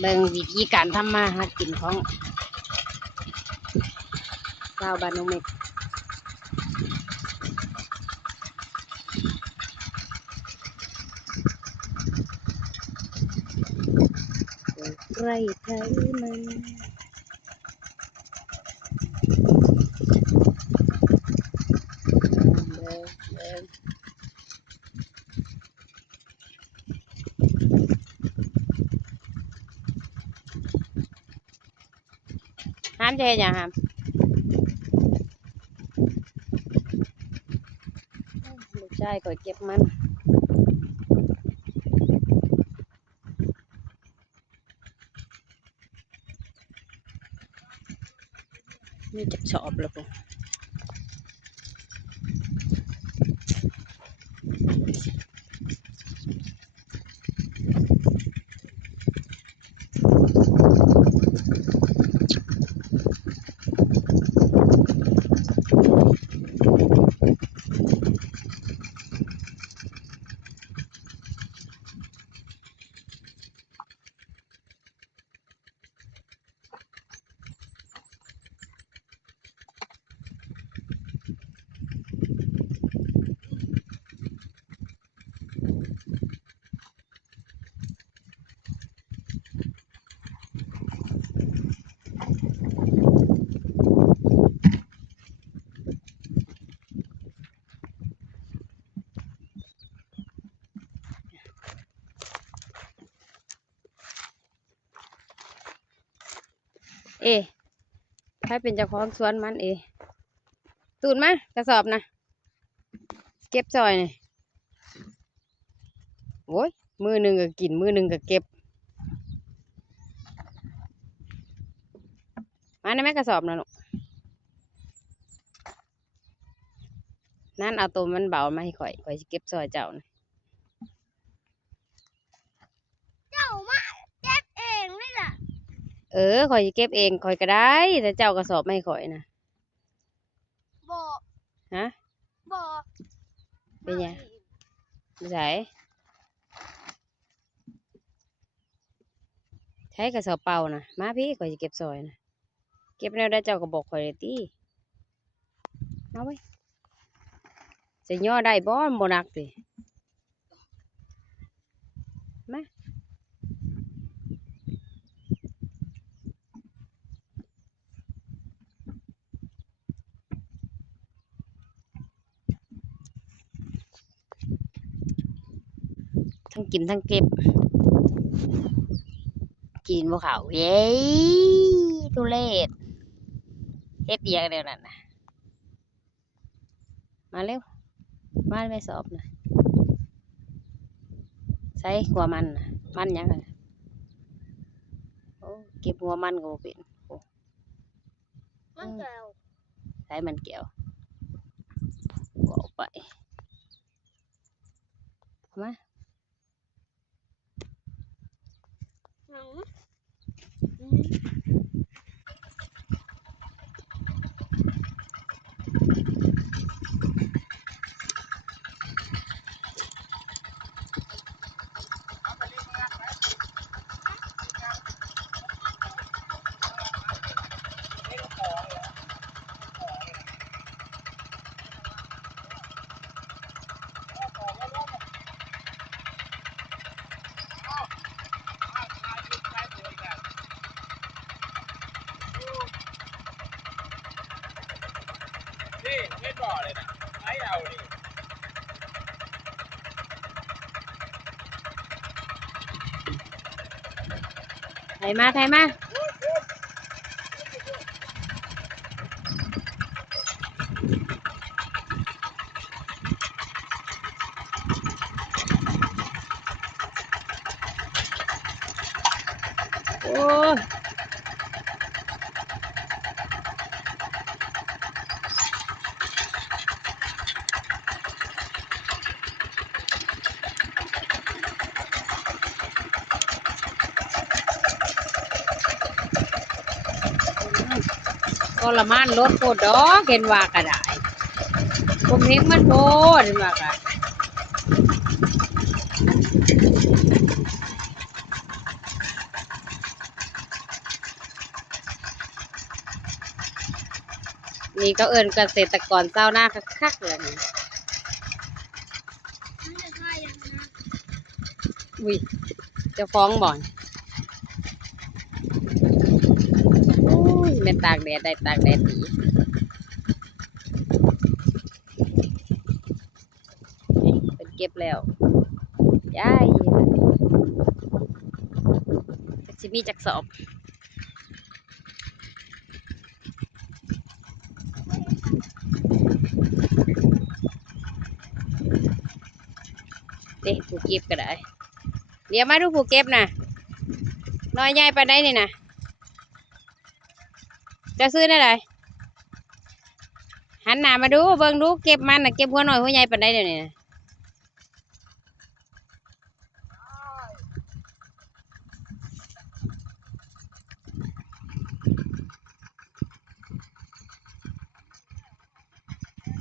เบิ่งวิธีการทำมาหากินของชาวบ้านนงเม็กไร่ไถมันห้ามจะเห็นอย่างห้ามลูกชายก็เก็บมันนี่จะชอบแล้วปุ๊ใครเป็นเจ้าของสวนมันตูนมากระสอบนะเก็บซอยนี่โอ้ยมือหนึ่งก็กินมือหนึ่งก็เก็บมาได้ไหมกระสอบนะลูกนั่นเอาตัวมันเบามาให้ข่อยเก็บซอยเจ้านะเจ้ามาเก็บเองนี่แหละข่อยจะเก็บเองข่อยก็ได้แต่เจ้ากระสอบไม่ข่อยนะบ่ฮะบ่เป็นไงไม่ใช่ใช้กระสอบเปล่านะมาพี่ข่อยจะเก็บซอยนะเก็บแล้วได้เจ้าก็บอกข่อยเลยตีมาไว้จะย่อได้บ่บ่หนักสิมาทั้งกินทั้งเก็บกินบ่เขาเย้ทุเรศเฮ็ดเดียกเดียวนั่นนะมาเร็วมาไม่สอบนะใส่หัวมันนะมันยังไงโอ้เก็บหัวมันก็บ่เป็นโอ้มันแก้วใส่มันเกี่ยวบอกไปมา หนังนี่ไม่บ่อเลยนะไม่เอาดิไถมาไถมาโอ้ทรมานรถโคตรดอกเห็นว่าก็ได้ผมเห็นมันโคตรเห็นว่าก็ นี่ก็เอิ้นเกษตรกรเจ้าหน้าคักๆเลยนี่ มันจะใช่ยังนะ อุ้ยเจะฟ้าของบ่อนอุ้ยแม่นตากแดดได้ตากแดดดีนี่เป็นเก็บแล้วยายจะมีจักสอบเด็ผู้เก็บก็ได้ เดี๋ยวมาดูผู้เก็บนะน้อยใหญ่ปานใดนี่นะจะซื้อได้ไรหันหน้ามาดูเบิ่งดูเก็บมันนะเก็บหัวน้อยหัวใหญ่ปานใดเดี๋ยวนี้นะ